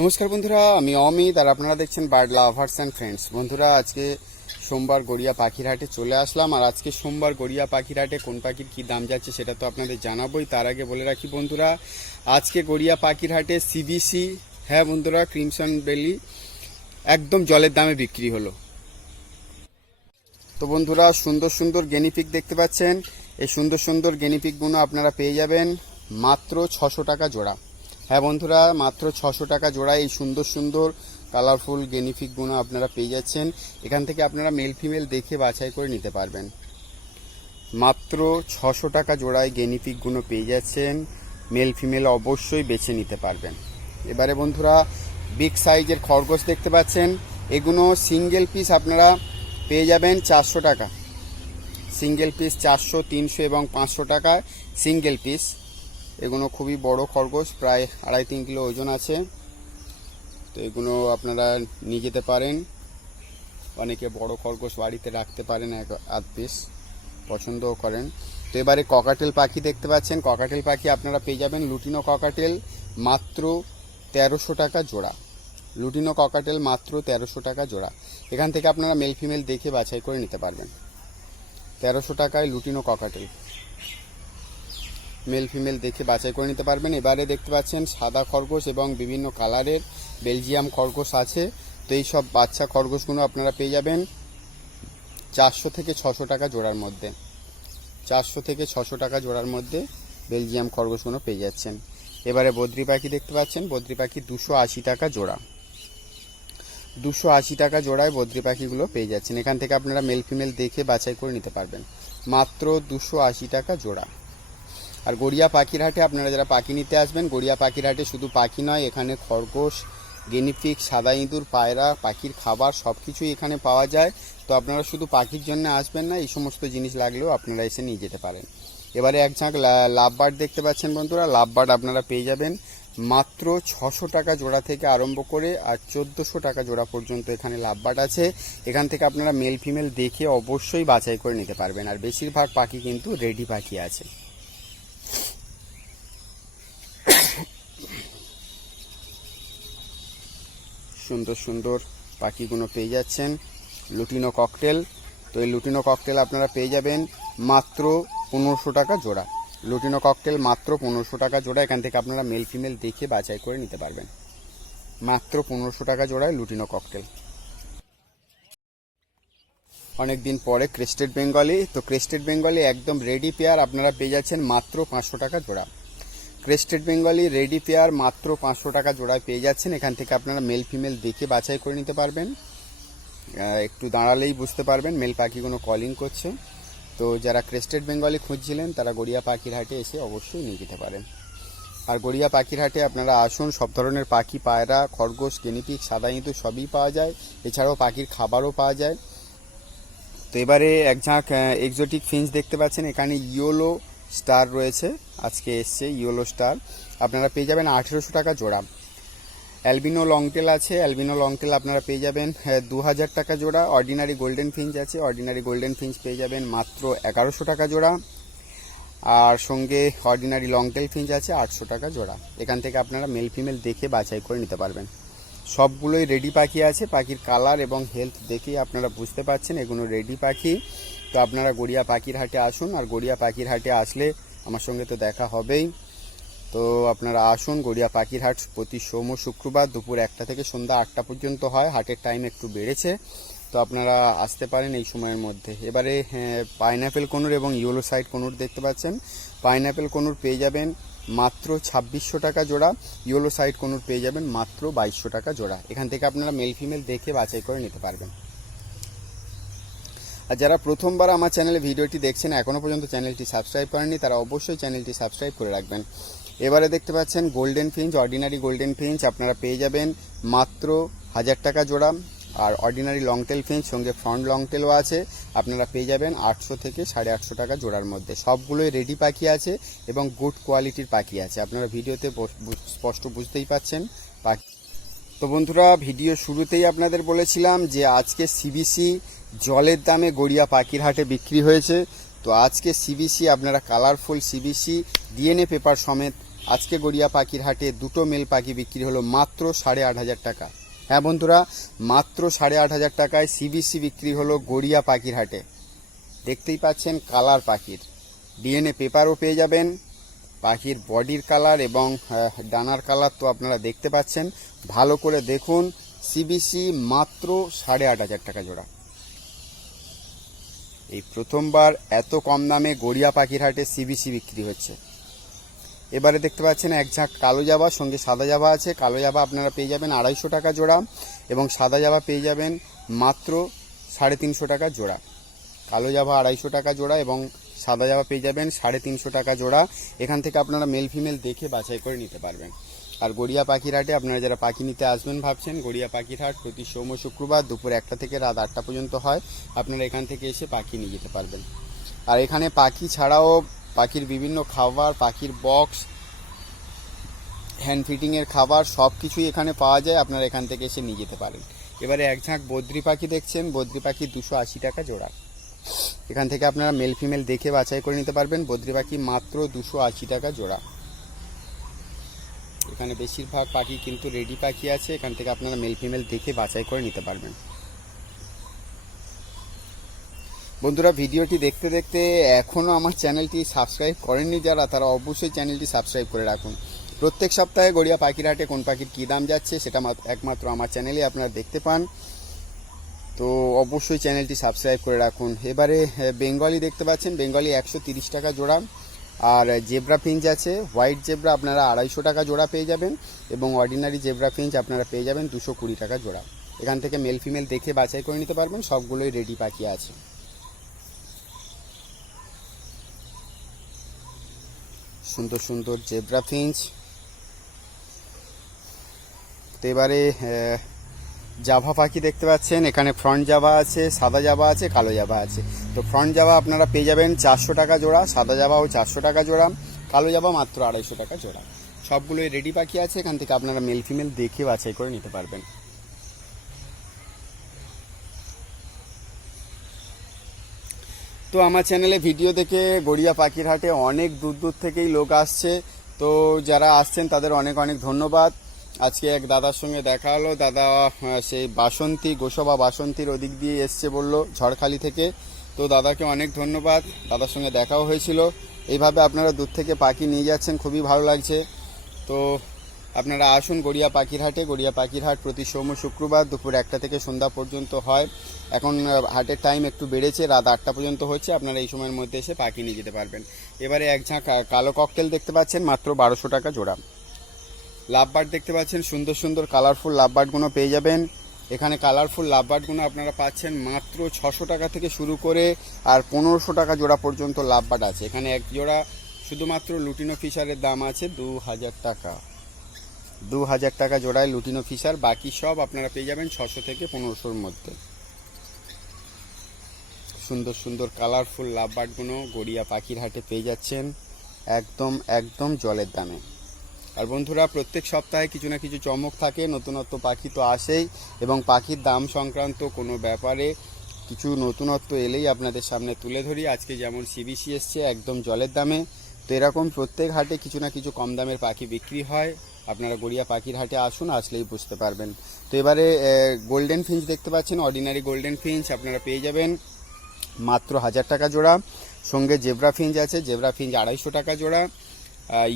নমস্কার বন্ধুরা, আমি অমিত আর আপনারা দেখছেন বার্ড লাভার্স অ্যান্ড ফ্রেন্ডস বন্ধুরা, আজকে সোমবার গড়িয়া পাখির হাটে চলে আসলাম আর আজকে সোমবার গড়িয়া পাখির হাটে কোন পাখির কি দাম যাচ্ছে সেটা তো আপনাদের জানাবোই। তার আগে বলে রাখি বন্ধুরা, আজকে গড়িয়া পাখির হাটে সিবিসি হ্যাঁ বন্ধুরা ক্রিমসন বেলি একদম জলের দামে বিক্রি হলো। তো বন্ধুরা, সুন্দর সুন্দর গেনিপিক দেখতে পাচ্ছেন। এই সুন্দর সুন্দর গেনিপিকগুলো আপনারা পেয়ে যাবেন মাত্র ছশো টাকা জোড়া। হ্যাঁ বন্ধুরা, মাত্র ছশো টাকা জোড়া এই সুন্দর সুন্দর কালারফুল গেনিফিকগুলো আপনারা পেয়ে যাচ্ছেন। এখান থেকে আপনারা মেল ফিমেল দেখে বাছাই করে নিতে পারবেন। মাত্র ছশো টাকা জোড়ায় গেনিফিকগুলো পেয়ে যাচ্ছেন। মেল ফিমেল অবশ্যই বেছে নিতে পারবেন। এবারে বন্ধুরা বিগ সাইজের খরগোশ দেখতে পাচ্ছেন। এগুলো সিঙ্গেল পিস আপনারা পেয়ে যাবেন চারশো টাকা। সিঙ্গেল পিস চারশো, তিনশো এবং পাঁচশো টাকা সিঙ্গেল পিস এগুলো খুবই বড় খরগোশ, প্রায় আড়াই তিন কিলো ওজন আছে। তো এগুলো আপনারা নিয়ে যেতে পারেন। অনেকে বড় খরগোশ বাড়িতে রাখতে পারেন এক আধ পিস, পছন্দও করেন। তো এবারে ককাটেল পাখি দেখতে পাচ্ছেন। ককাটেল পাখি আপনারা পেয়ে যাবেন লুটিনো ককাটেল মাত্র তেরোশো টাকা জোড়া। লুটিনো ককাটেল মাত্র তেরোশো টাকা জোড়া। এখান থেকে আপনারা মেল ফিমেল দেখে বাছাই করে নিতে পারবেন। তেরোশো টাকায় লুটিনো ককাটেল। মেল ফিমেল দেখে বাছাই করে নিতে পারবেন। এবারে দেখতে পাচ্ছেন সাদা খরগোশ এবং বিভিন্ন কালারের বেলজিয়াম খরগোশ আছে। তো এই সব বাচ্চা খরগোশগুলো আপনারা পেয়ে যাবেন চারশো থেকে ছশো টাকা জোড়ার মধ্যে। চারশো থেকে ছশো টাকা জোড়ার মধ্যে বেলজিয়াম খরগোশগুলো পেয়ে যাচ্ছেন। এবারে বদ্রি পাখি দেখতে পাচ্ছেন। বদ্রি পাখি দুশো আশি টাকা জোড়া। দুশো আশি টাকা জোড়ায় বদ্রি পাখিগুলো পেয়ে যাচ্ছেন। এখান থেকে আপনারা মেল ফিমেল দেখে বাছাই করে নিতে পারবেন। মাত্র দুশো আশি টাকা জোড়া। আর গড়িয়া পাখির হাটে আপনারা যারা পাখি নিতে আসবেন, গড়িয়া পাখির হাটে শুধু পাখি নয়, এখানে খরগোশ গেনিফিক সাদা ইঁদুর, পায়রা, পাখির খাবার সব কিছুই এখানে পাওয়া যায়। তো আপনারা শুধু পাখির জন্য আসবেন না, এই সমস্ত জিনিস লাগলেও আপনারা এসে নিয়ে যেতে পারেন। এবারে এক ঝাঁক লাভবার্ড দেখতে পাচ্ছেন বন্ধুরা। লাভবার্ড আপনারা পেয়ে যাবেন মাত্র ছশো টাকা জোড়া থেকে আরম্ভ করে আর চোদ্দোশো টাকা জোড়া পর্যন্ত এখানে লাভবার্ড আছে। এখান থেকে আপনারা মেল ফিমেল দেখে অবশ্যই বাছাই করে নিতে পারবেন। আর বেশিরভাগ পাখি কিন্তু রেডি পাখি আছে। সুন্দর সুন্দর পাখিগুলো পেয়ে যাচ্ছেন। লুটিনো ককটেল, তো এই লুটিনো ককটেল আপনারা পেয়ে যাবেন মাত্র পনেরোশো টাকা জোড়া। লুটিনো ককটেল মাত্র পনেরোশো টাকা জোড়া, এখান থেকে আপনারা মেল ফিমেল দেখে বাছাই করে নিতে পারবেন। মাত্র পনেরোশো টাকা জোড়ায় লুটিনো ককটেল। অনেকদিন পরে ক্রেস্টেড বেঙ্গলি তো ক্রেস্টেড বেঙ্গলি একদম রেডি পেয়ার আপনারা পেয়ে যাচ্ছেন মাত্র পাঁচশো টাকা জোড়া। ক্রেস্টেড বেঙ্গলি রেডি পেয়ার মাত্র পাঁচশো টাকা জোড়ায় পেয়ে যাচ্ছেন। এখান থেকে আপনারা মেল ফিমেল দেখে বাছাই করে নিতে পারবেন। একটু দাঁড়ালেই বুঝতে পারবেন মেল পাখিগুলো কলিং করছে। তো যারা ক্রেস্টেড বেঙ্গলি খুঁজছিলেন, তারা গড়িয়া পাখির হাটে এসে অবশ্যই নিয়ে যেতে পারেন। আর গড়িয়া পাখির হাটে আপনারা আসুন, সব ধরনের পাখি, পায়রা, খরগোশ গেনিপিক সাদা ইঁদুর সবই পাওয়া যায়। এছাড়াও পাখির খাবারও পাওয়া যায়। তো এবারে এক ঝাঁক এক্সোটিক ফিঞ্চ দেখতে পাচ্ছেন। এখানে ইয়োলো স্টার রয়েছে, আজকে এসছে ইয়োলো স্টার। আপনারা পেয়ে যাবেন আঠেরোশো টাকা জোড়া। অ্যালবিনো লংটেল আছে, অ্যালবিনো লংটেল আপনারা পেয়ে যাবেন দু হাজার টাকা জোড়া। অর্ডিনারি গোল্ডেন ফিঞ্চ আছে অর্ডিনারি গোল্ডেন ফিঞ্চ পেয়ে যাবেন মাত্র এগারোশো টাকা জোড়া। আর সঙ্গে অর্ডিনারি লংটেল ফিঞ্চ আছে, আটশো টাকা জোড়া। এখান থেকে আপনারা মেল ফিমেল দেখে বাছাই করে নিতে পারবেন। সবগুলোই রেডি পাখি আছে। পাখির কালার এবং হেলথ দেখেই আপনারা বুঝতে পারছেন। এগুলো রেডি পাখি। তো আপনারা গড়িয়া পাখির হাটে আসুন। আর গড়িয়া পাখির হাটে আসলে আমার সঙ্গে তো দেখা হবেই। তো আপনারা আসুন গড়িয়া পাখির হাট প্রতি সোম শুক্রবার দুপুর একটা থেকে সন্ধ্যা আটটা পর্যন্ত হয়। হাটের টাইম একটু বেড়েছে। তো আপনারা আসতে পারেন এই সময়ের মধ্যে। এবারে পাইনাপেল কনুর এবং ইয়েলো সাইড কনুর দেখতে পাচ্ছেন। পাইনাপেল কনুর পেয়ে যাবেন। মাত্র ছাব্বিশশো টাকা জোড়া। ইয়েলো সাইড কনুর পেয়ে যাবেন, মাত্র বাইশশো টাকা জোড়া। এখান থেকে আপনারা মেল ফিমেল দেখে বাছাই করে নিতে পারবেন। আর যারা প্রথমবার আমার চ্যানেলে ভিডিওটি দেখছেন এখনও পর্যন্ত চ্যানেলটি সাবস্ক্রাইব করেননি, তারা অবশ্যই চ্যানেলটি সাবস্ক্রাইব করে রাখবেন। এবারে দেখতে পাচ্ছেন golden finch ordinary golden finch আপনারা পেয়ে যাবেন মাত্র হাজার টাকা জোড়া। আর অর্ডিনারি লং টেল ফিঞ্চ সঙ্গে ফ্রন্ট লং টেলও আছে। আপনারা পেয়ে যাবেন আটশো থেকে সাড়ে আটশো টাকা জোড়ার মধ্যে। সবগুলোই রেডি পাখি আছে এবং গুড কোয়ালিটির পাখি আছে। আপনারা ভিডিওতে স্পষ্ট বুঝতেই পাচ্ছেন পাখি। তো বন্ধুরা, ভিডিও শুরুতেই আপনাদের বলেছিলাম যে আজকে সিবিসি জলের দামে গড়িয়া পাখির হাটে বিক্রি হয়েছে। তো আজকে সিবিসি আপনারা কালারফুল সিবিসি ডিএনএ পেপার সমেত আজকে গড়িয়া পাখির হাটে দুটো মেল পাখি বিক্রি হলো মাত্র সাড়ে আট হাজার টাকা। হ্যাঁ বন্ধুরা, মাত্র সাড়ে আট হাজার টাকায় সিবিসি বিক্রি হলো গড়িয়া পাখির হাটে। দেখতেই পাচ্ছেন কালার পাখির। ডিএনএ পেপারও পেয়ে যাবেন। পাখির বডির কালার এবং ডানার কালার তো আপনারা দেখতে পাচ্ছেন। ভালো করে দেখুন সিবিসি মাত্র সাড়ে আট হাজার টাকা জোড়া। এই প্রথমবার এত কম দামে গড়িয়া পাখির হাটে সিবিসি বিক্রি হচ্ছে। এবারে দেখতে পাচ্ছেন এক ঝাঁক কালো জাবা, সঙ্গে সাদা জাবা আছে। কালো জাবা আপনারা পেয়ে যাবেন আড়াইশো টাকা জোড়া এবং সাদা জাবা পেয়ে যাবেন মাত্র সাড়ে তিনশো টাকা জোড়া। কালো জাবা আড়াইশো টাকা জোড়া এবং সাদা জাবা পেয়ে যাবেন সাড়ে তিনশো টাকা জোড়া। এখান থেকে আপনারা মেল ফিমেল দেখে বাছাই করে নিতে পারবেন। আর গড়িয়া পাখির হাটে আপনারা যারা পাখি নিতে আসবেন ভাবছেন, গড়িয়া পাখির হাট প্রতি সোম শুক্রবার দুপুর একটা থেকে রাত আটটা পর্যন্ত হয়। আপনারা এখান থেকে এসে পাখি নিয়ে যেতে পারবেন। আর এখানে পাখি ছাড়াও পাখির বিভিন্ন খাবার, পাখির বক্স হ্যান্ড ফিটিংয়ের খাবার সব কিছুই এখানে পাওয়া যায়। আপনারা এখান থেকে এসে নিয়ে যেতে পারেন। এবারে এক ঝাঁক বদ্রি পাখি দেখছেন। বদ্রি পাখি দুশো আশি টাকা জোড়া। এখান থেকে আপনারা মেল ফিমেল দেখে বাছাই করে নিতে পারবেন। বদ্রি পাখি মাত্র দুশো আশি টাকা জোড়া। এখানে বেশিরভাগ পাখি কিন্তু রেডি পাখি আছে। এখান থেকে আপনারা মেল ফিমেল দেখে বাছাই করে নিতে পারবেন। বন্ধুরা, ভিডিওটি দেখতে দেখতে এখনও আমার চ্যানেলটি সাবস্ক্রাইব করেননি যারা, তারা অবশ্যই চ্যানেলটি সাবস্ক্রাইব করে রাখুন। প্রত্যেক সপ্তাহে গড়িয়া পাখির হাটে কোন পাখির কী দাম যাচ্ছে সেটা মাত্র- একমাত্র আমার চ্যানেলে আপনারা দেখতে পান। তো অবশ্যই চ্যানেলটি সাবস্ক্রাইব করে রাখুন। এবারে বেঙ্গলি দেখতে পাচ্ছেন। বেঙ্গলি একশো তিরিশ টাকা জোড়া। আর জেব্রা ফিঞ্চ আছে। হোয়াইট জেব্রা আপনারা আড়াইশো টাকা জোড়া পেয়ে যাবেন এবং অর্ডিনারি জেব্রা ফিঞ্চ আপনারা পেয়ে যাবেন দুশো কুড়ি টাকা জোড়া। এখান থেকে মেল ফিমেল দেখে বাছাই করে নিতে পারবেন। সবগুলোই রেডি পাখি আছে। সুন্দর সুন্দর জেব্রা ফিঞ্চ। তো এবারে জাভা পাখি দেখতে পাচ্ছেন। এখানে ফ্রন্ট জাভা আছে, সাদা জাভা আছে, কালো জাভা আছে। তো ফ্রন্ট জাভা আপনারা পেয়ে যাবেন চারশো টাকা জোড়া, সাদা জাভাও চারশো টাকা জোড়া, কালো জাভা মাত্র আড়াইশো টাকা জোড়া। সবগুলোই রেডি পাখি আছে, এখান থেকে আপনারা মেল ফিমেল দেখে বাছাই করে নিতে পারবেন। তো আমার চ্যানেলে ভিডিও দেখে গড়িয়া পাখির হাটে অনেক দূর দূর থেকেই লোক আসছে। তো যারা আসছেন, তাদের অনেক অনেক ধন্যবাদ। আজকে এক দাদার সঙ্গে দেখা হলো। দাদা সেই বাসন্তী, গোসবা বাসন্তীর ওদিক দিয়ে এসছে বলল ঝড়খালি থেকে। তো দাদাকে অনেক ধন্যবাদ। দাদার সঙ্গে দেখাও হয়েছিল। এইভাবে আপনারা দূর থেকে পাখি নিয়ে যাচ্ছেন, খুবই ভালো লাগছে। তো আপনারা আসুন গড়িয়া পাখিরহাটে। গড়িয়া পাখিরহাট প্রতি সোম শুক্রবার দুপুর একটা থেকে সন্ধ্যা পর্যন্ত হয়। এখন হাটের টাইম একটু বেড়েছে, রাত আটটা পর্যন্ত হচ্ছে। আপনারা এই সময়ের মধ্যে এসে পাখি নিয়ে যেতে পারবেন। এবারে এক ঝাঁক কালো ককটেল দেখতে পাচ্ছেন, মাত্র বারোশো টাকা জোড়া। লাভবার্ড দেখতে পাচ্ছেন, সুন্দর সুন্দর কালারফুল লাভবার্ডগুলো পেয়ে যাবেন। এখানে কালারফুল লাভবার্ডগুলো আপনারা পাচ্ছেন মাত্র ছশো টাকা থেকে শুরু করে আর পনেরোশো টাকা জোড়া পর্যন্ত লাভবার্ড আছে। এখানে এক জোড়া, শুধুমাত্র লুটিনো ফিশারের দাম আছে দু হাজার টাকা। দু হাজার টাকা জোড়ায় লুটিনো ফিশার, বাকি সব আপনারা পেয়ে যাবেন ছশো থেকে পনেরোশোর মধ্যে। সুন্দর সুন্দর কালারফুল লাভ লাভবার্ডগুলো গড়িয়া পাখির হাটে পেয়ে যাচ্ছেন একদম একদম জলের দামে। আর বন্ধুরা, প্রত্যেক সপ্তাহে কিছু না কিছু চমক থাকে, নতুনত্ব পাখি তো আসেই, এবং পাখির দাম সংক্রান্ত কোনো ব্যাপারে কিছু নতুনত্ব এলেই আপনাদের সামনে তুলে ধরি। আজকে যেমন সিবিসি এসছে, একদম জলের দামে। তো এরকম প্রত্যেক হাটে কিছু না কিছু কম দামের পাখি বিক্রি হয়। আপনারা গড়িয়া পাখির হাটে আসুন, আসলেই বুঝতে পারবেন। তো এবারে গোল্ডেন ফিঞ্চ দেখতে পাচ্ছেন অর্ডিনারি গোল্ডেন ফিঞ্চ আপনারা পেয়ে যাবেন মাত্র হাজার টাকা জোড়া। সঙ্গে জেব্রা ফিঞ্চ আছে জেব্রা ফিঞ্চ আড়াইশো টাকা জোড়া।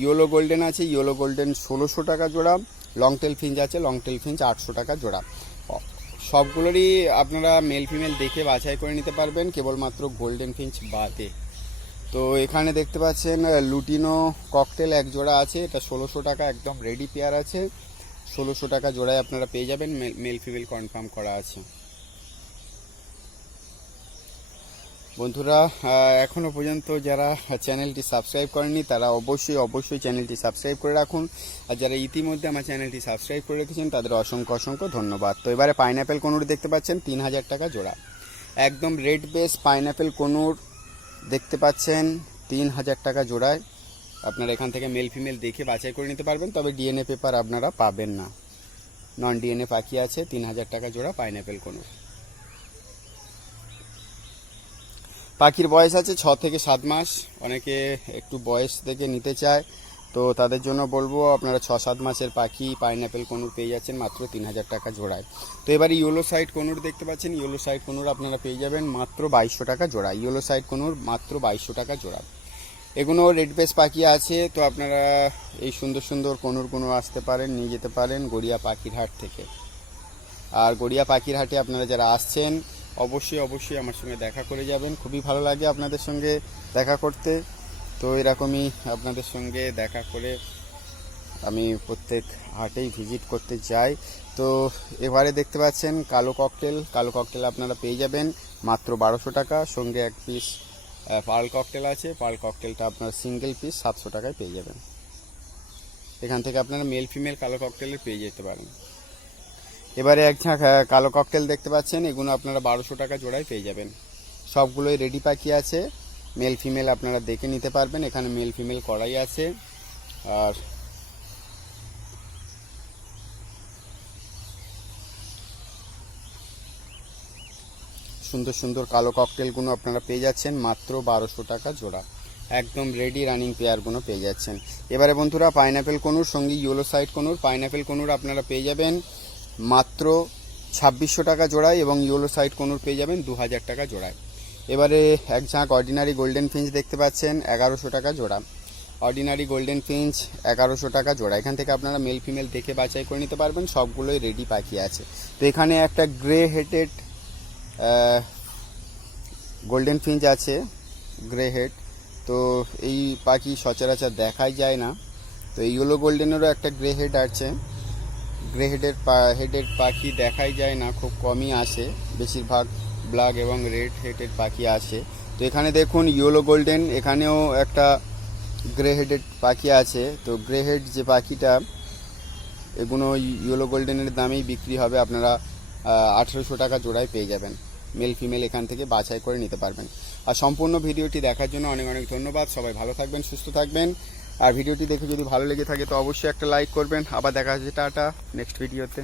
ইয়োলো গোল্ডেন আছে ইয়োলো গোল্ডেন ষোলোশো টাকা জোড়া। লং টেল ফিঞ্চ আছে লং টেল ফিঞ্চ আটশো টাকা জোড়া। সবগুলোরই আপনারা মেল ফিমেল দেখে বাছাই করে নিতে পারবেন, কেবলমাত্র গোল্ডেন ফিঞ্চ বাদে। তো এখানে দেখতে পাচ্ছেন লুটিনো ককটেল এক জোড়া আছে এটা ষোলোশো টাকা একদম রেডি পেয়ার আছে। ষোলোশো টাকা জোড়ায় আপনারা পেয়ে যাবেন মেল ফিমেল কনফার্ম করা আছে। বন্ধুরা আহ, এখনও পর্যন্ত যারা চ্যানেলটি সাবস্ক্রাইব করেনি তারা অবশ্যই অবশ্যই চ্যানেলটি সাবস্ক্রাইব করে রাখুন। আর যারা ইতিমধ্যে আমার চ্যানেলটি সাবস্ক্রাইব করে রেখেছেন তাদের অসংখ্য অসংখ্য ধন্যবাদ। তো এবারে পাইনঅ্যাপেল কনুর দেখতে পাচ্ছেন তিন হাজার টাকা জোড়া। একদম রেড বেস পাইনঅ্যাপেল কনুর দেখতে পাচ্ছেন, তিন হাজার টাকা জোড়ায়। আপনারা এখান থেকে মেল ফিমেল দেখে বাছাই করে নিতে পারবেন, তবে ডিএনএ পেপার আপনারা পাবেন না। নন ডিএনএ পাখি আছে, তিন হাজার টাকা জোড়া পাইনঅ্যাপেল কোনো। পাখির বয়স আছে ছ থেকে সাত মাস, অনেকে একটু বয়স থেকে নিতে চায়। তো তাদের জন্য বলব আপনারা ছ সাত মাসের পাখি পাইনঅ্যাপেল কনুর পেয়ে যাচ্ছেন মাত্র তিন হাজার টাকা জোড়ায়। তো এবারে ইয়েলো সাইড কনুর দেখতে পাচ্ছেন, ইয়েলো সাইড কনুর আপনারা পেয়ে যাবেন মাত্র বাইশশো টাকা জোড়া ইয়েলো সাইড কনুর মাত্র বাইশশো টাকা জোড়া এগুলো রেড বেস পাখি আছে, তো আপনারা এই সুন্দর সুন্দর কনুরগুলো আসতে পারেন, নিয়ে যেতে পারেন গড়িয়া পাখির হাট থেকে। আর গড়িয়া পাখির হাটে আপনারা যারা আসছেন, অবশ্যই অবশ্যই আমার সঙ্গে দেখা করে যাবেন। খুবই ভালো লাগে আপনাদের সঙ্গে দেখা করতে। তো এরকমই আপনাদের সঙ্গে দেখা করে আমি প্রত্যেক হাটেই ভিজিট করতে চাই তো এবারে দেখতে পাচ্ছেন কালো ককটেল। কালো ককটেল আপনারা পেয়ে যাবেন মাত্র বারোশো টাকা। সঙ্গে এক পিস পার্ল ককটেল আছে। পার্ল ককটেলটা আপনার সিঙ্গেল পিস সাতশো টাকায় পেয়ে যাবেন। এখান থেকে আপনারা মেল ফিমেল কালো ককটেলের পেয়ে যেতে পারেন। এবারে এক ঝাঁক কালো ককটেল দেখতে পাচ্ছেন। এগুলো আপনারা বারোশো টাকা জোড়ায় পেয়ে যাবেন। সবগুলোই রেডি পাখি আছে। মেল ফিমেল আপনারা দেখে নিতে পারবেন। এখানে মেল ফিমেল করাই আছে। আর সুন্দর সুন্দর কালো ককটেলগুলো আপনারা পেয়ে যাচ্ছেন। মাত্র বারোশো টাকা জোড়া। একদম রেডি রানিং পেয়ারগুলো পেয়ে যাচ্ছেন। এবারে বন্ধুরা পাইনঅ্যাপেল কনুর, সঙ্গে yellow side conure pineapple conure আপনারা পেয়ে যাবেন মাত্র ছাব্বিশশো টাকা জোড়ায় এবং ইয়েলো সাইড কনুর পেয়ে যাবেন দু হাজার টাকা জোড়ায়। এবারে এক ঝাঁক অর্ডিনারি গোল্ডেন ফিঞ্চ দেখতে পাচ্ছেন, এগারোশো টাকা জোড়া। অর্ডিনারি গোল্ডেন ফিঞ্চ এগারোশো টাকা জোড়া। এখান থেকে আপনারা মেল ফিমেল দেখে বাছাই করে নিতে পারবেন, সবগুলোই রেডি পাখি আছে। তো এখানে একটা গ্রে হেডেড গোল্ডেন ফিঞ্চ আছে গ্রে হেড তো এই পাখি সচরাচর দেখাই যায় না। তো এই গোল্ডেনেরও একটা গ্রে হেড আছে। গ্রে হেডের হেডেড পাখি দেখাই যায় না, খুব কমই আসে। বেশিরভাগ ব্ল্যাক এবং রেড হেডেড পাখি আছে। তো এখানে দেখুন ইয়েলো গোল্ডেন এখানেও একটা গ্রে হেডেড পাখি আছে। তো গ্রে হেড যে পাখিটা, এগুলো ইয়েলো গোল্ডেনের দামেই বিক্রি হবে। আপনারা আঠেরোশো টাকা জোড়ায় পেয়ে যাবেন। মেল ফিমেল এখান থেকে বাছাই করে নিতে পারবেন। আর সম্পূর্ণ ভিডিওটি দেখার জন্য অনেক অনেক ধন্যবাদ। সবাই ভালো থাকবেন, সুস্থ থাকবেন। আর ভিডিওটি দেখে যদি ভালো লেগে থাকে, তো অবশ্যই একটা লাইক করবেন। আবার দেখা হচ্ছে, টাটা নেক্সট ভিডিওতে